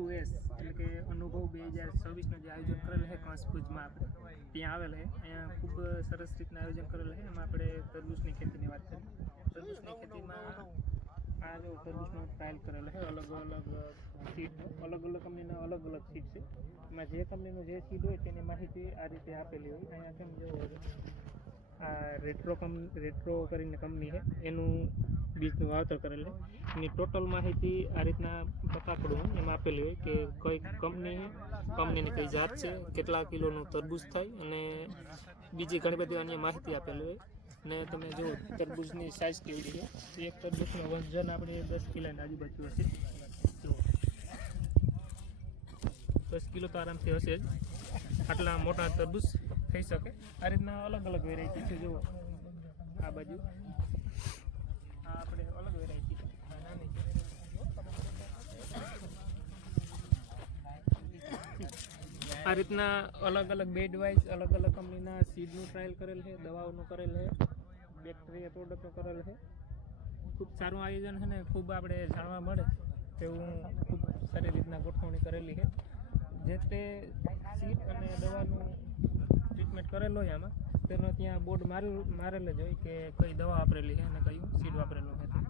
Two S, એટલે કે અનુભવ બે હજાર છવ્વીસનું જે આયોજન કરેલ છે કંસભુજમાં આપણે, ત્યાં આવેલ છે. અહીંયા ખૂબ સરસ રીતના આયોજન કરેલ છે. એમાં આપણે તરબૂચની ખેતીની વાત કરીએ, તરબૂચની ખેતીમાં આ જો તરબૂચનો ટ્રાયલ કરેલો છે, અલગ અલગ સીડનો અલગ અલગ કંપનીના અલગ અલગ સીડ છે. એમાં જે કંપનીનું જે સીડ હોય તેની માહિતી આ રીતે આપેલી હોય. અહીંયા કેમ જો આ રેટ્રો કંપની રેટ્રો કરીને કંપની છે, એનું બીજનું વાવતર કરેલ છે. એની ટોટલ માહિતી આ રીતના પતાકડું આપેલી હોય કે કઈ કંપની, કંપનીની કઈ જાત છે, કેટલા કિલોનું તરબૂચ થાય અને બીજી ઘણી બધી અન્ય માહિતી આપેલી હોય. ને તમે જુઓ, તરબૂચની સાઇઝ કેવી છે? એક તરબૂચનું વજન આપણે દસ કિલોની આજુબાજુ હશે. જો દસ કિલો તો આરામથી હશે જ. આટલા મોટા તરબૂચ થઈ શકે. આ રીતના અલગ અલગ વેરાયટી છે, જુઓ. આ બાજુ આ આપણે અલગ વેરાયટી છે આ નાની છે આ રીતના અલગ અલગ બેડ વાઇઝ અલગ અલગ કંપનીના સીડનું ટ્રાયલ કરેલ છે, દવાઓનું કરેલ છે બેક્ટેરિયા પ્રોડક્ટનું કરેલ છે. ખૂબ સારું આયોજન છે ને, ખૂબ આપણે જાણવા મળે તેવું ખૂબ સારી રીતના ગોઠવણી કરેલી છે. જે તે સીટ અને દવાનું ટ્રીટમેન્ટ કરેલો હોય આમાં, તેનો ત્યાં બોર્ડ મારેલ મારેલ જ હોય કે કઈ દવા વાપરેલી છે અને કયું સીડ વાપરેલું છે.